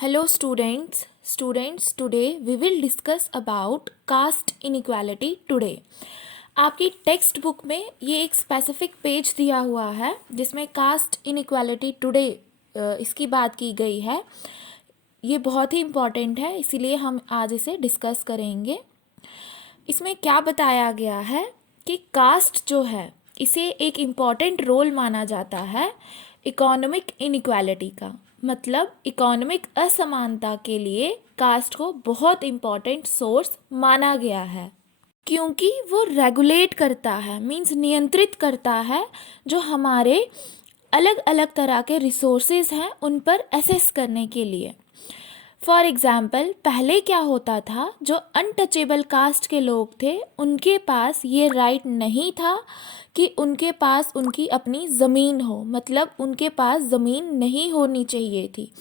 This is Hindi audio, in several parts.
Hello students today we will discuss about caste inequality today। आपकी टेक्स्ट बुक में ये एक स्पेसिफिक पेज दिया हुआ है जिसमें कास्ट इनइक्वालिटी टुडे इसकी बात की गई है। ये बहुत ही इम्पॉर्टेंट है, इसीलिए हम आज इसे डिस्कस करेंगे। इसमें क्या बताया गया है कि कास्ट जो है इसे एक इम्पॉर्टेंट रोल माना जाता है इकोनॉमिक इनइक्वालिटी का। मतलब इकोनॉमिक असमानता के लिए कास्ट को बहुत इम्पॉर्टेंट सोर्स माना गया है, क्योंकि वो रेगुलेट करता है, मींस नियंत्रित करता है जो हमारे अलग अलग तरह के रिसोर्सेज हैं उन पर एसेस करने के लिए। फॉर एग्ज़ाम्पल, पहले क्या होता था, जो अनटचेबल कास्ट के लोग थे उनके पास ये राइट नहीं था कि उनके पास उनकी अपनी ज़मीन हो, मतलब उनके पास ज़मीन नहीं होनी चाहिए थी।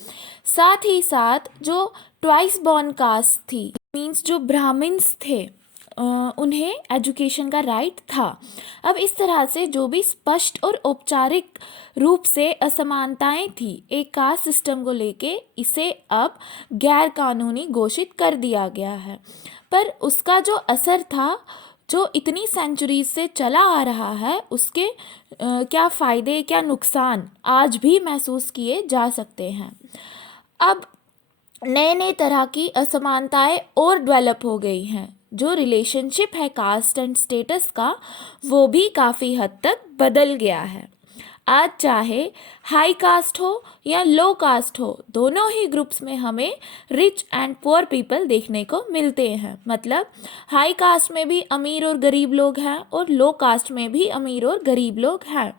साथ ही साथ जो ट्वाइस बॉर्न कास्ट थी, मींस जो ब्राह्मण्स थे, उन्हें एजुकेशन का राइट था। अब इस तरह से जो भी स्पष्ट और औपचारिक रूप से असमानताएं थी एक कास्ट सिस्टम को लेके, इसे अब गैर कानूनी घोषित कर दिया गया है। पर उसका जो असर था, जो इतनी सेंचुरीज से चला आ रहा है, उसके क्या फ़ायदे क्या नुकसान आज भी महसूस किए जा सकते हैं। अब नए नए तरह की असमानताएं और डेवलप हो गई हैं। जो रिलेशनशिप है कास्ट एंड स्टेटस का, वो भी काफ़ी हद तक बदल गया है। आज चाहे हाई कास्ट हो या लो कास्ट हो, दोनों ही ग्रुप्स में हमें रिच एंड पुअर पीपल देखने को मिलते हैं। मतलब हाई कास्ट में भी अमीर और गरीब लोग हैं और लो कास्ट में भी अमीर और गरीब लोग हैं।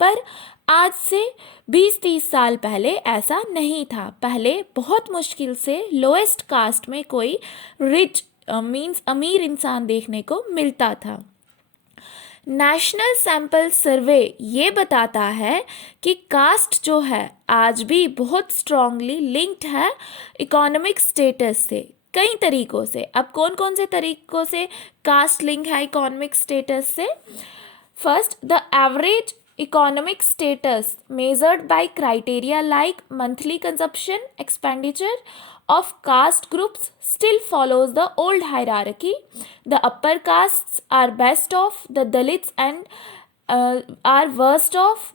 पर आज से 20-30 साल पहले ऐसा नहीं था। पहले बहुत मुश्किल से लोएस्ट कास्ट में कोई रिच मींस अमीर इंसान देखने को मिलता था। नेशनल सैंपल सर्वे ये बताता है कि कास्ट जो है आज भी बहुत स्ट्रांगली लिंक्ड है इकोनॉमिक स्टेटस से, कई तरीक़ों से। अब कौन कौन से तरीक़ों से कास्ट लिंक है इकोनॉमिक स्टेटस से? First, the average economic status measured by criteria like monthly consumption expenditure of caste groups still follows the old hierarchy. The upper castes are best off, the Dalits and are worst off,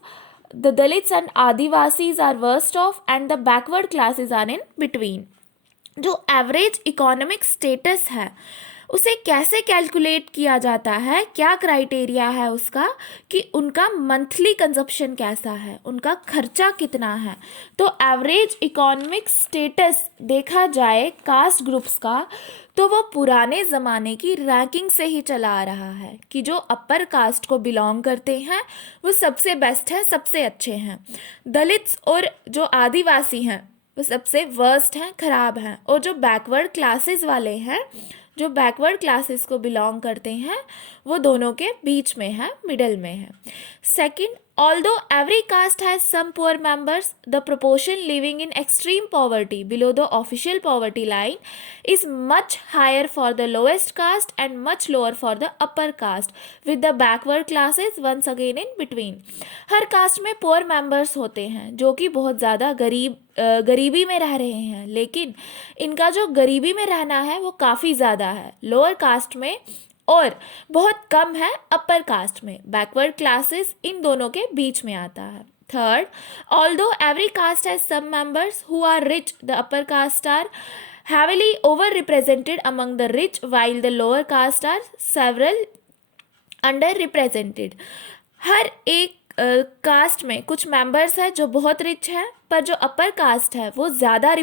the Dalits and Adivasis are worst off, and the backward classes are in between. जो एवरेज इकोनॉमिक स्टेटस है उसे कैसे कैलकुलेट किया जाता है, क्या क्राइटेरिया है उसका, कि उनका मंथली कंजप्शन कैसा है, उनका खर्चा कितना है। तो एवरेज इकोनॉमिक स्टेटस देखा जाए कास्ट ग्रुप्स का, तो वो पुराने ज़माने की रैंकिंग से ही चला आ रहा है कि जो अपर कास्ट को बिलोंग करते हैं वो सबसे बेस्ट है, सबसे अच्छे हैं। दलित्स और जो आदिवासी हैं वो सबसे वर्स्ट हैं, ख़राब हैं। और जो बैकवर्ड क्लासेस वाले हैं, जो बैकवर्ड क्लासेस को बिलोंग करते हैं, वो दोनों के बीच में है, मिडल में है। Second, although every caste has some poor members, the proportion living in extreme poverty below the official poverty line is much higher for the lowest caste and much lower for the upper caste, with the backward classes once again in between. हर कास्ट में पोअर मेंबर्स होते हैं जो कि बहुत ज़्यादा गरीबी में रह रहे हैं, लेकिन इनका जो गरीबी में रहना है वो काफ़ी ज़्यादा है लोअर कास्ट में और बहुत कम है अपर कास्ट में। बैकवर्ड क्लासेस इन दोनों के बीच में आता है। Third, although every caste has some members who are rich, the upper caste are heavily overrepresented among the rich while the lower caste are several underrepresented. हर एक कास्ट में कुछ मेंबर्स हैं जो बहुत रिच हैं, पर जो अपर कास्ट है वो ज़्यादा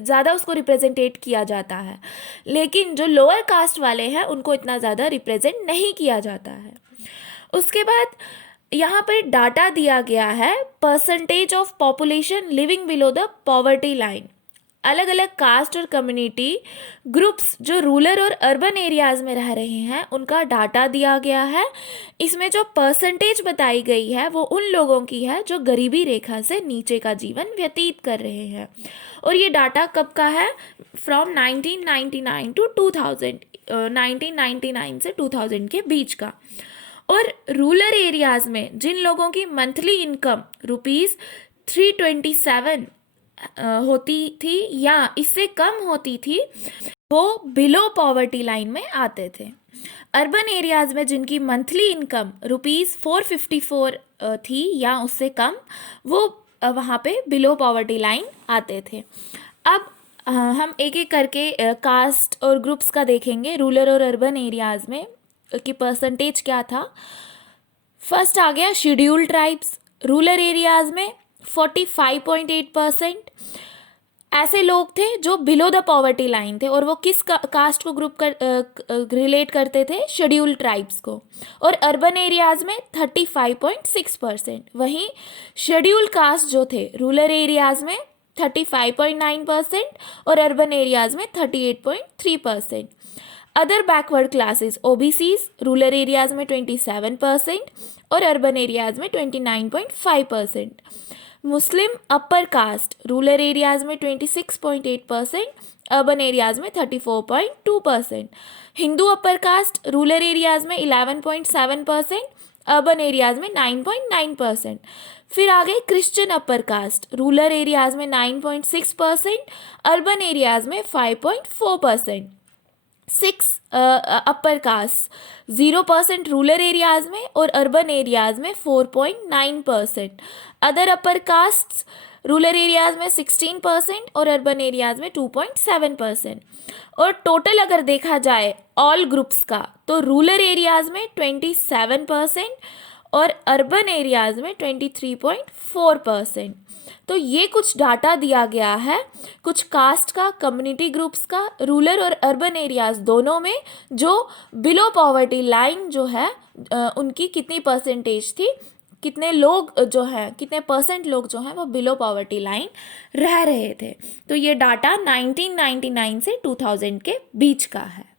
ज़्यादा उसको रिप्रेजेंटेट किया जाता है, लेकिन जो लोअर कास्ट वाले हैं उनको इतना ज़्यादा रिप्रेजेंट नहीं किया जाता है। उसके बाद यहाँ पर डाटा दिया गया है percentage of population living below the poverty line. अलग अलग कास्ट और कम्युनिटी ग्रुप्स जो रूरल और अर्बन एरियाज़ में रह रहे हैं उनका डाटा दिया गया है। इसमें जो परसेंटेज बताई गई है वो उन लोगों की है जो गरीबी रेखा से नीचे का जीवन व्यतीत कर रहे हैं। और ये डाटा कब का है? फ्रॉम 1999 टू 2000, 1999 से 2000 के बीच का। और रूरल एरियाज़ में जिन लोगों की मंथली इनकम ₹327 होती थी या इससे कम होती थी वो बिलो पॉवर्टी लाइन में आते थे। अर्बन एरियाज में जिनकी मंथली इनकम ₹454 थी या उससे कम, वो वहाँ पे बिलो पॉवर्टी लाइन आते थे। अब हम एक एक करके कास्ट और ग्रुप्स का देखेंगे रूरल और अर्बन एरियाज में कि परसेंटेज क्या था। फर्स्ट आ गया शेड्यूल्ड ट्राइब्स। रूरल एरियाज में 45.8% ऐसे लोग थे जो बिलो द पॉवर्टी लाइन थे, और वो किस कास्ट को ग्रुप रिलेट करते थे? शेड्यूल्ड ट्राइब्स को। और अर्बन एरियाज में 35.6%। वहीं शेड्यूल्ड कास्ट जो थे रूरल एरियाज में 35.9% और अर्बन एरियाज में 38.3%। Other backward classes OBCs rural areas में 27% और अर्बन एरियाज में 29.5%। मुस्लिम अपर कास्ट रूरल एरियाज में 26.8%, अर्बन एरियाज में 34.2%। Hindu upper caste rural areas में 11.7%, अर्बन एरियाज में 9.9%। फिर आ गए Christian upper caste rural areas में 9.6%, अर्बन एरियाज में 5.4%। 6 अपर कास्ट 0% रूरल एरियाज में और अर्बन एरियाज में 4.9%। Other upper caste rural areas में 16% और अर्बन एरियाज में 2.7%। और टोटल अगर देखा जाए ऑल ग्रुप्स का, तो रूरल एरियाज में 27% और अर्बन एरियाज में 23.4%। तो ये कुछ डाटा दिया गया है कुछ कास्ट का, कम्युनिटी ग्रुप्स का, रूरल और अर्बन एरियाज दोनों में, जो बिलो पॉवर्टी लाइन जो है उनकी कितनी परसेंटेज थी, कितने लोग जो हैं, कितने परसेंट लोग जो हैं वो बिलो पॉवर्टी लाइन रह रहे थे। तो ये डाटा 1999 से 2000 के बीच का है।